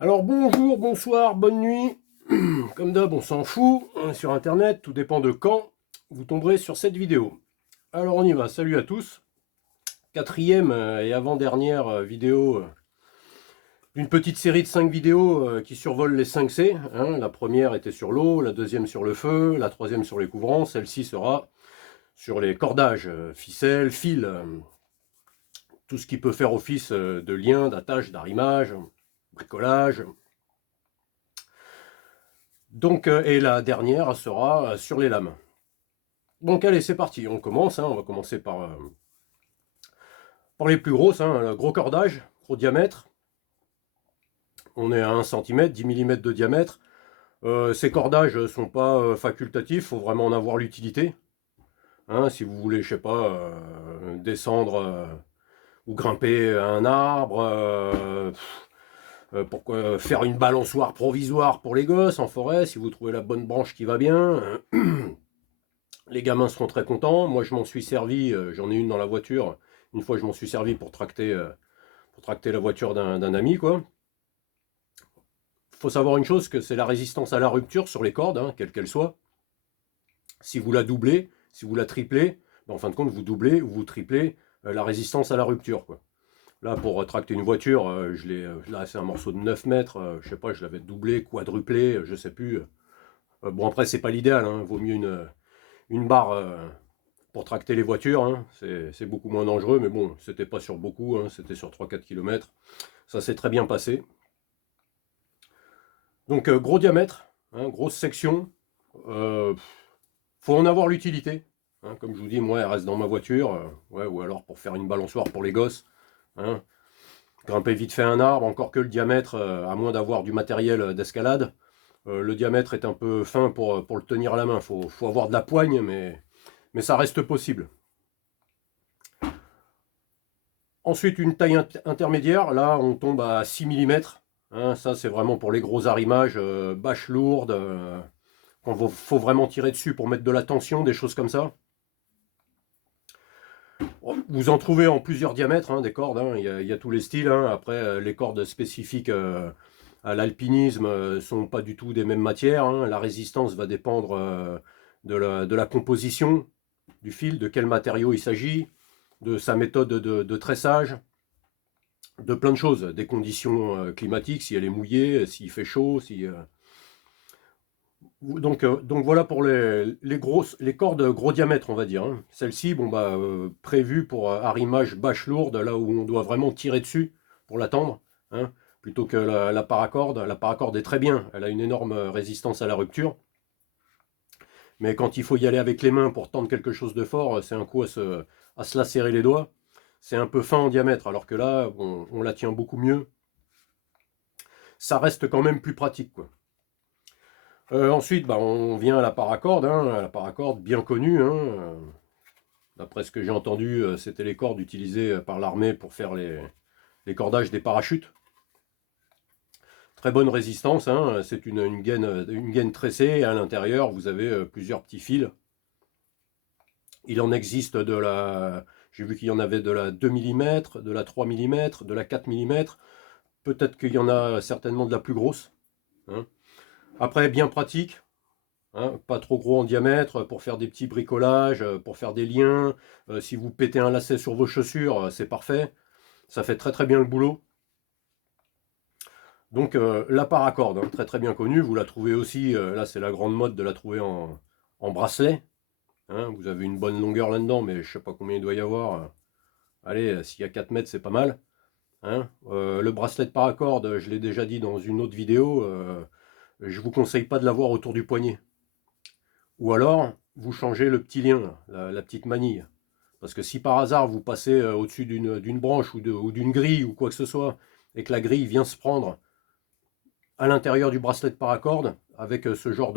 Alors bonjour, bonsoir, bonne nuit. Comme d'hab, on s'en fout. On est sur internet, tout dépend de quand vous tomberez sur cette vidéo. Alors on y va, salut à tous. Quatrième et avant-dernière vidéo d'une petite série de 5 vidéos qui survolent les 5 C. La première était sur l'eau, la deuxième sur le feu, la troisième sur les couvrants. Celle-ci sera sur les cordages, ficelles, fils, tout ce qui peut faire office de lien, d'attache, d'arrimage, bricolage. Donc, et la dernière sera sur les lames. Donc allez, c'est parti, on commence. On va commencer par les plus grosses. Le gros cordage, gros diamètre. On est à 1 cm, 10 mm de diamètre. Ces cordages ne sont pas facultatifs, il faut vraiment en avoir l'utilité. Si vous voulez, je sais pas, descendre ou grimper à un arbre, pour faire une balançoire provisoire pour les gosses en forêt, si vous trouvez la bonne branche qui va bien. Les gamins seront très contents. Moi, je m'en suis servi, j'en ai une dans la voiture. Une fois, je m'en suis servi pour tracter la voiture d'un ami, quoi. Faut savoir une chose, que c'est la résistance à la rupture sur les cordes, quelle qu'elle soit. Si vous la doublez, si vous la triplez, en fin de compte, vous doublez ou vous triplez la résistance à la rupture, quoi. Là, pour tracter une voiture, là, c'est un morceau de 9 mètres, je sais pas, je l'avais doublé, quadruplé, je sais plus. Bon, après, c'est pas l'idéal, vaut mieux une barre pour tracter les voitures, c'est beaucoup moins dangereux, mais bon, c'était pas sur beaucoup, c'était sur 3-4 km. Ça s'est très bien passé. Donc gros diamètre, grosse section. Faut en avoir l'utilité. Comme je vous dis, moi, elle reste dans ma voiture, ouais, ou alors pour faire une balançoire pour les gosses. hein. Grimper vite fait un arbre, encore que le diamètre, à moins d'avoir du matériel d'escalade, le diamètre est un peu fin pour le tenir à la main. Faut avoir de la poigne, mais ça reste possible. Ensuite, une taille intermédiaire, là on tombe à 6 mm. Ça c'est vraiment pour les gros arrimages, bâches lourdes, quand il faut vraiment tirer dessus pour mettre de la tension, des choses comme ça. Vous en trouvez en plusieurs diamètres, des cordes, il y a tous les styles. Après, les cordes spécifiques à l'alpinisme sont pas du tout des mêmes matières. La résistance va dépendre de la composition du fil, de quel matériau il s'agit, de sa méthode de tressage, de plein de choses, des conditions climatiques, si elle est mouillée, s'il fait chaud, si. Donc voilà pour les cordes gros diamètre, on va dire. Celle-ci, bon bah, prévue pour arrimage bâche lourde, là où on doit vraiment tirer dessus pour la tendre, plutôt que la paracorde. La paracorde est très bien, elle a une énorme résistance à la rupture. Mais quand il faut y aller avec les mains pour tendre quelque chose de fort, c'est un coup à se lacérer les doigts. C'est un peu fin en diamètre, alors que là, on la tient beaucoup mieux. Ça reste quand même plus pratique, quoi. Ensuite, bah, on vient à la paracorde, la paracorde bien connue. D'après ce que j'ai entendu, c'était les cordes utilisées par l'armée pour faire les cordages des parachutes. Très bonne résistance, c'est une gaine tressée. À l'intérieur, vous avez plusieurs petits fils. Il en existe de la... J'ai vu qu'il y en avait de la 2 mm, de la 3 mm, de la 4 mm. Peut-être qu'il y en a certainement de la plus grosse. Après, bien pratique. Pas trop gros en diamètre pour faire des petits bricolages, pour faire des liens. Si vous pétez un lacet sur vos chaussures, c'est parfait. Ça fait très très bien le boulot. Donc la paracorde, très très bien connue. Vous la trouvez aussi, là c'est la grande mode de la trouver en bracelet. Vous avez une bonne longueur là-dedans, mais je sais pas combien il doit y avoir. Allez, s'il y a 4 mètres, c'est pas mal. Le bracelet de paracorde, je l'ai déjà dit dans une autre vidéo, je vous conseille pas de l'avoir autour du poignet. Ou alors, vous changez le petit lien, la petite manille. Parce que si par hasard vous passez au-dessus d'une branche ou d'une grille ou quoi que ce soit, et que la grille vient se prendre à l'intérieur du bracelet de paracorde, avec ce genre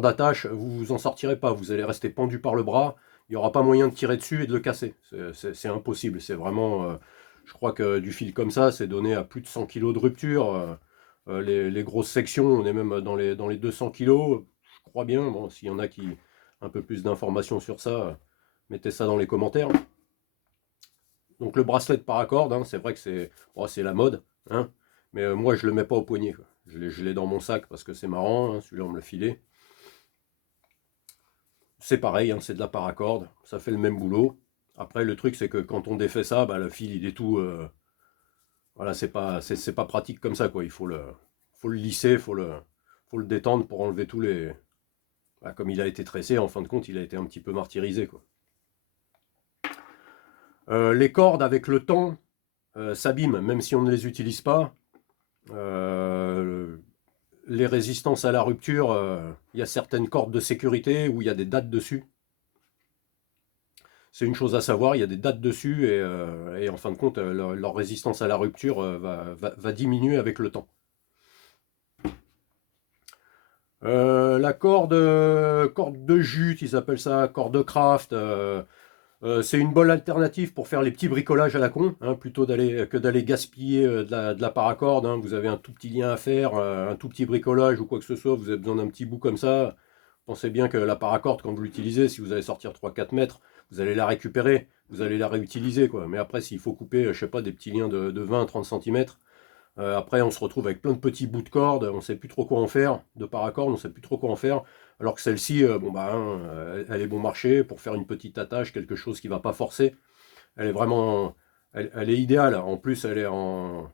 d'attache, vous vous en sortirez pas. Vous allez rester pendu par le bras, il n'y aura pas moyen de tirer dessus et de le casser. C'est impossible. C'est vraiment, je crois que du fil comme ça, c'est donné à plus de 100 kg de rupture. Les grosses sections, on est même dans les 200 kg. Je crois bien. Bon, s'il y en a qui un peu plus d'informations sur ça, mettez ça dans les commentaires. Donc le bracelet de paracorde, c'est vrai que c'est la mode. Mais moi, je le mets pas au poignet, quoi. Je l'ai dans mon sac parce que c'est marrant, hein, celui-là, on me l'a filé. C'est pareil, hein, c'est de la paracorde, ça fait le même boulot. Après, le truc, c'est que quand on défait ça, bah, le fil, il est tout... voilà, c'est pas pratique comme ça, quoi. Faut le lisser, faut le détendre pour enlever tous les... Bah, comme il a été tressé, en fin de compte, il a été un petit peu martyrisé, quoi. Les cordes, avec le temps, s'abîment, même si on ne les utilise pas. Euh, les résistances à la rupture, il y a certaines cordes de sécurité où il y a des dates dessus. C'est une chose à savoir, il y a des dates dessus et en fin de compte, leur résistance à la rupture va diminuer avec le temps. La corde de jute, ils appellent ça corde de craft. C'est une bonne alternative pour faire les petits bricolages à la con, hein, plutôt que d'aller gaspiller de la paracorde. Hein. Vous avez un tout petit lien à faire, un tout petit bricolage ou quoi que ce soit, vous avez besoin d'un petit bout comme ça. Pensez bien que la paracorde, quand vous l'utilisez, si vous allez sortir 3-4 mètres, vous allez la récupérer, vous allez la réutiliser, quoi. Mais après, s'il faut couper, je sais pas, des petits liens de 20-30 cm, après, on se retrouve avec plein de petits bouts de corde, on ne sait plus trop quoi en faire, de paracorde, on ne sait plus trop quoi en faire. Alors que celle-ci, bon bah, hein, elle est bon marché pour faire une petite attache, quelque chose qui ne va pas forcer. Elle est vraiment, elle est idéale. En plus, elle est en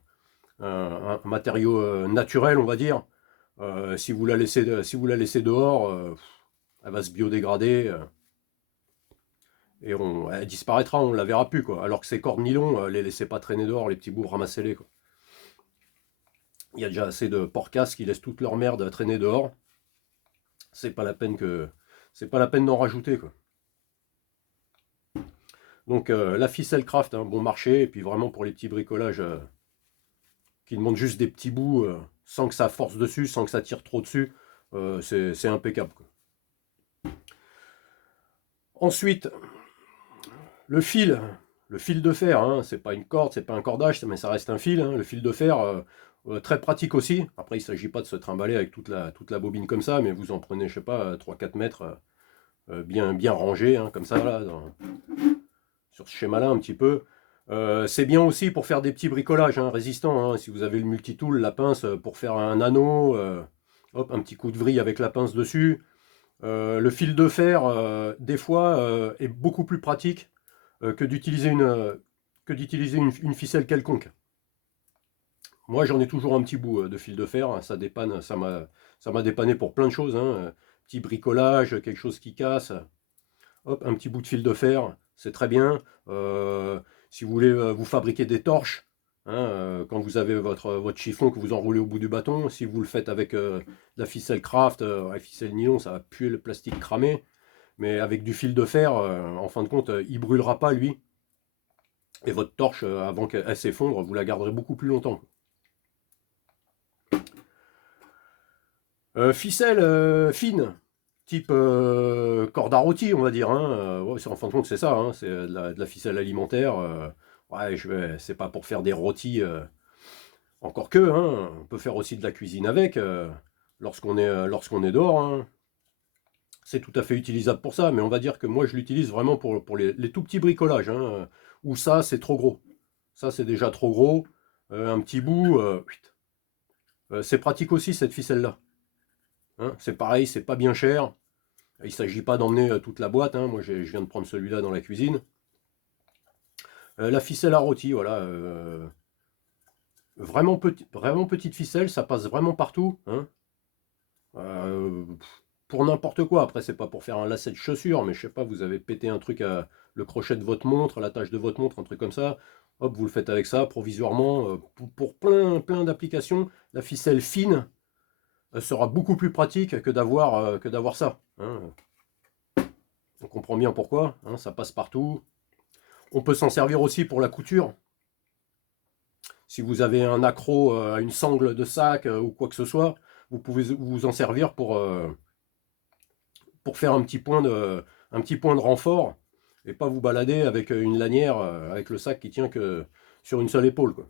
un matériau naturel, on va dire. Si vous la laissez dehors, elle va se biodégrader et elle disparaîtra, on ne la verra plus, quoi. Alors que ces cordes nylon, les laissez pas traîner dehors, les petits bouts, ramassez-les, quoi. Il y a déjà assez de porcasses qui laissent toute leur merde traîner dehors. C'est pas la peine que c'est pas la peine d'en rajouter, quoi. Donc la ficelle craft, hein, bon marché, et puis vraiment pour les petits bricolages qui demandent juste des petits bouts sans que ça force dessus, sans que ça tire trop dessus, c'est impeccable, quoi. Ensuite, le fil, le fil de fer, hein, c'est pas une corde, c'est pas un cordage, mais ça reste un fil, hein, le fil de fer, très pratique aussi. Après, il ne s'agit pas de se trimballer avec toute la bobine comme ça, mais vous en prenez, je sais pas, 3-4 mètres bien rangé, hein, comme ça, là, sur ce schéma-là, un petit peu. C'est bien aussi pour faire des petits bricolages, hein, résistants. Hein, si vous avez le multitool, la pince, pour faire un anneau, hop, un petit coup de vrille avec la pince dessus. Le fil de fer, des fois, est beaucoup plus pratique que d'utiliser une ficelle quelconque. Moi, j'en ai toujours un petit bout de fil de fer, hein, ça dépanne, ça m'a dépanné pour plein de choses, hein, petit bricolage, quelque chose qui casse, hop, un petit bout de fil de fer, c'est très bien. Si vous voulez vous fabriquer des torches, hein, quand vous avez votre chiffon que vous enroulez au bout du bâton, si vous le faites avec la ficelle craft, la ficelle nylon, ça va puer le plastique cramé, mais avec du fil de fer, en fin de compte, il brûlera pas lui. Et votre torche, avant qu'elle s'effondre, vous la garderez beaucoup plus longtemps. Ficelle fine, type corde à rôti, on va dire. Hein. Ouais, en fin de compte, c'est ça. Hein. C'est de la ficelle alimentaire. Ouais, c'est pas pour faire des rôtis. Encore que, hein, on peut faire aussi de la cuisine avec lorsqu'on est dehors. Hein. C'est tout à fait utilisable pour ça, mais on va dire que moi je l'utilise vraiment pour les tout petits bricolages. Hein, où ça, c'est trop gros. Ça, c'est déjà trop gros. Un petit bout, c'est pratique aussi cette ficelle-là. Hein, c'est pareil, c'est pas bien cher. Il ne s'agit pas d'emmener toute la boîte. Hein. Moi, je viens de prendre celui-là dans la cuisine. La ficelle à rôti, voilà. Vraiment petite ficelle, ça passe vraiment partout. Hein. Euh, pour n'importe quoi. Après, c'est pas pour faire un lacet de chaussure, mais je sais pas, vous avez pété un truc à le crochet de votre montre, l'attache de votre montre, un truc comme ça. Hop, vous le faites avec ça, provisoirement. Pour plein d'applications, la ficelle fine sera beaucoup plus pratique que d'avoir ça. Hein. On comprend bien pourquoi, hein, ça passe partout. On peut s'en servir aussi pour la couture. Si vous avez un accroc à une sangle de sac ou quoi que ce soit, vous pouvez vous en servir pour faire un petit point de renfort et pas vous balader avec une lanière, avec le sac qui tient que sur une seule épaule, quoi.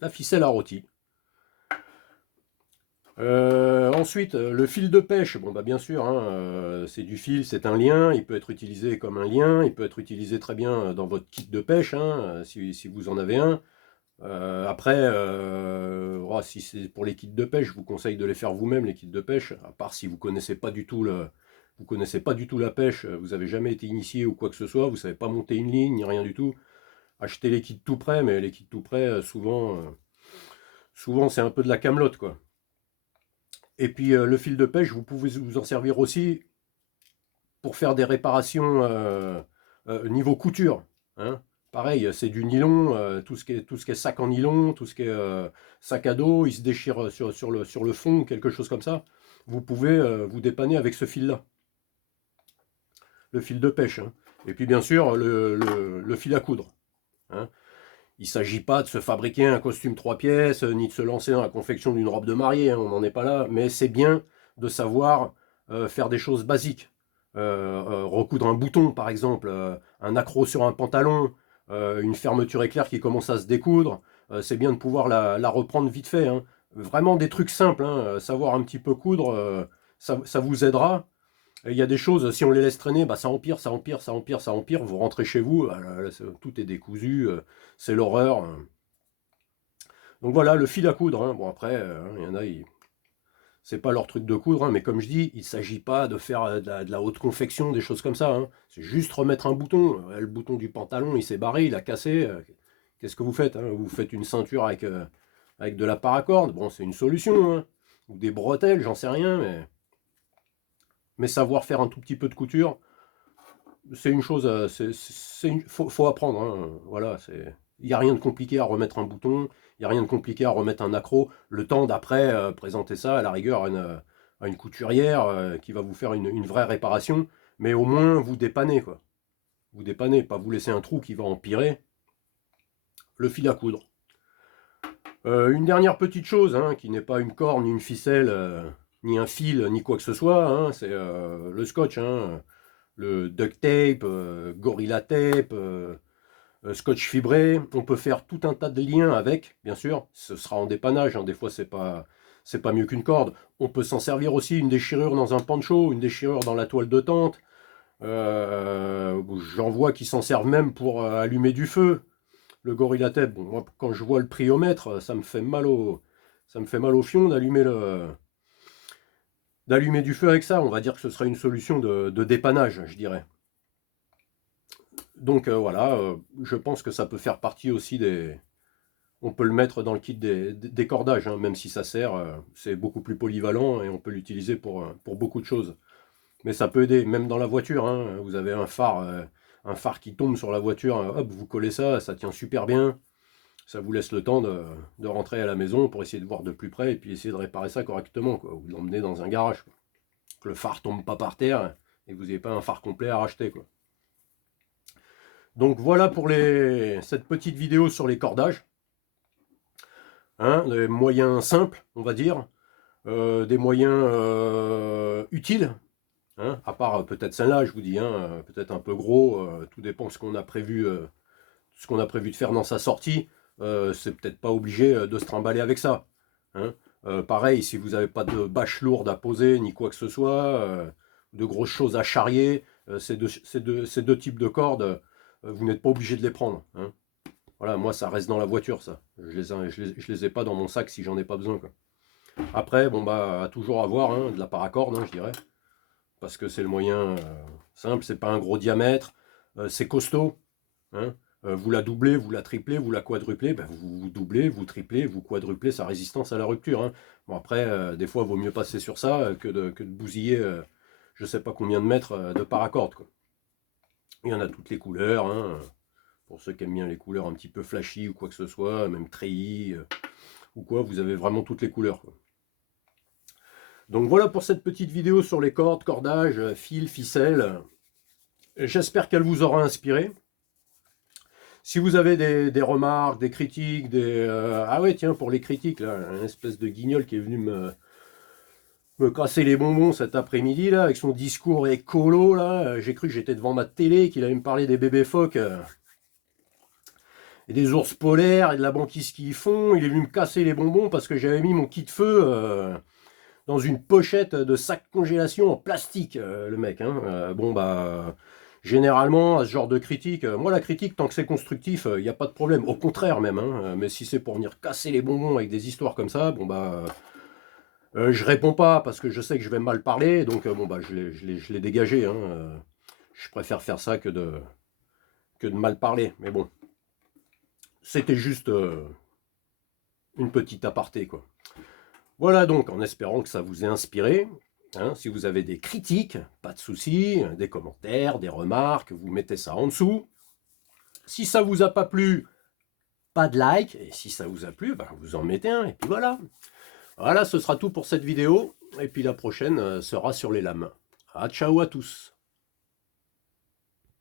La ficelle à rôti. Ensuite, le fil de pêche, bon bah bien sûr, hein, c'est du fil, c'est un lien, il peut être utilisé comme un lien, il peut être utilisé très bien dans votre kit de pêche, hein, si vous en avez un. Après, oh, si c'est pour les kits de pêche, je vous conseille de les faire vous-même, les kits de pêche, à part si vous connaissez pas du tout vous connaissez pas du tout la pêche, vous avez jamais été initié ou quoi que ce soit, vous savez pas monter une ligne, ni rien du tout. Achetez les kits tout prêts, mais les kits tout prêts, souvent c'est un peu de la camelote, quoi. Et puis le fil de pêche, vous pouvez vous en servir aussi pour faire des réparations niveau couture, hein. Pareil, c'est du nylon, tout ce qui est sac en nylon, tout ce qui est sac à dos, il se déchire sur le fond, quelque chose comme ça. Vous pouvez vous dépanner avec ce fil-là, le fil de pêche, hein. Et puis bien sûr, le fil à coudre, hein. Il ne s'agit pas de se fabriquer un costume 3 pièces, ni de se lancer dans la confection d'une robe de mariée, hein, on n'en est pas là, mais c'est bien de savoir faire des choses basiques. Recoudre un bouton, par exemple, un accroc sur un pantalon, une fermeture éclair qui commence à se découdre, c'est bien de pouvoir la reprendre vite fait, hein. Vraiment des trucs simples, hein, savoir un petit peu coudre, ça vous aidera. Il y a des choses, si on les laisse traîner, bah ça empire, ça empire, ça empire, ça empire. Vous rentrez chez vous, tout est décousu, c'est l'horreur. Donc voilà, le fil à coudre, hein. Bon après, il y en a, c'est pas leur truc de coudre, hein, mais comme je dis, il ne s'agit pas de faire de la haute confection, des choses comme ça, hein. C'est juste remettre un bouton. Le bouton du pantalon, il s'est barré, il a cassé. Qu'est-ce que vous faites, hein? Vous faites une ceinture avec de la paracorde. Bon, c'est une solution, hein. Ou des bretelles, j'en sais rien, mais savoir faire un tout petit peu de couture, c'est une chose, faut apprendre, hein. Voilà, il n'y a rien de compliqué à remettre un bouton, il n'y a rien de compliqué à remettre un accroc. Le temps d'après, présenter ça à la rigueur à une couturière qui va vous faire une vraie réparation, mais au moins vous dépannez, quoi. Vous dépannez, pas vous laisser un trou qui va empirer. Le fil à coudre. Une dernière petite chose, hein, qui n'est pas une corde, ni une ficelle, ni un fil, ni quoi que ce soit, hein, c'est le scotch, hein, le duct tape, gorilla tape, scotch fibré. On peut faire tout un tas de liens avec, bien sûr. Ce sera en dépannage, hein, des fois c'est pas mieux qu'une corde. On peut s'en servir aussi, une déchirure dans un poncho, une déchirure dans la toile de tente. J'en vois qui s'en servent même pour allumer du feu. Le gorilla tape, bon, moi, quand je vois le prix au mètre, ça me fait mal au fion d'allumer du feu avec ça. On va dire que ce sera une solution de dépannage, je dirais. Donc voilà, je pense que ça peut faire partie aussi des... On peut le mettre dans le kit des cordages, hein, même si ça sert, c'est beaucoup plus polyvalent et on peut l'utiliser pour beaucoup de choses. Mais ça peut aider, même dans la voiture, hein. Vous avez un phare qui tombe sur la voiture, hop, vous collez ça, ça tient super bien. Ça vous laisse le temps de rentrer à la maison pour essayer de voir de plus près et puis essayer de réparer ça correctement, quoi. Ou de l'emmener dans un garage, quoi. Que le phare tombe pas par terre et que vous n'ayez pas un phare complet à racheter, quoi. Donc voilà pour cette petite vidéo sur les cordages, hein, des moyens simples, on va dire, des moyens utiles, hein, à part peut-être celle-là, je vous dis, hein, peut-être un peu gros, tout dépend de ce qu'on a prévu de faire dans sa sortie. C'est peut-être pas obligé de se trimballer avec ça, hein. Pareil, si vous n'avez pas de bâche lourde à poser, ni quoi que ce soit, de grosses choses à charrier, ces deux types de cordes, vous n'êtes pas obligé de les prendre, hein. Voilà, moi ça reste dans la voiture, ça. Je les ai pas dans mon sac si j'en ai pas besoin, quoi. Après, bon bah, à toujours avoir, hein, de la paracorde, hein, je dirais. Parce que c'est le moyen simple, c'est pas un gros diamètre, c'est costaud, hein. Vous la doublez, vous la triplez, vous la quadruplez, ben vous doublez, vous triplez, vous quadruplez sa résistance à la rupture, hein. Bon après, des fois, il vaut mieux passer sur ça que de bousiller je sais pas combien de mètres de paracorde, quoi. Il y en a toutes les couleurs, hein. Pour ceux qui aiment bien les couleurs un petit peu flashy ou quoi que ce soit, même treillis ou quoi, vous avez vraiment toutes les couleurs, quoi. Donc voilà pour cette petite vidéo sur les cordes, cordages, fils, ficelles. J'espère qu'elle vous aura inspiré. Si vous avez des remarques, des critiques, ah ouais tiens, pour les critiques, là, un espèce de guignol qui est venu me casser les bonbons cet après-midi, là, avec son discours écolo, là. J'ai cru que j'étais devant ma télé, qu'il allait me parler des bébés phoques et des ours polaires et de la banquise qu'ils font. Il est venu me casser les bonbons parce que j'avais mis mon kit feu dans une pochette de sac congélation en plastique, le mec, hein. Bon bah... généralement, à ce genre de critique, moi la critique, tant que c'est constructif, il n'y a pas de problème. Au contraire même, hein, mais si c'est pour venir casser les bonbons avec des histoires comme ça, bon bah, je réponds pas parce que je sais que je vais mal parler, donc bon bah, je l'ai dégagé. Hein, je préfère faire ça que de mal parler. Mais bon, c'était juste une petite aparté, quoi. Voilà donc, en espérant que ça vous ait inspiré. Hein, si vous avez des critiques, pas de soucis, des commentaires, des remarques, vous mettez ça en dessous. Si ça vous a pas plu, pas de like. Et si ça vous a plu, ben, vous en mettez un. Et puis voilà. Voilà, ce sera tout pour cette vidéo. Et puis la prochaine sera sur les lames. Ah, ciao à tous.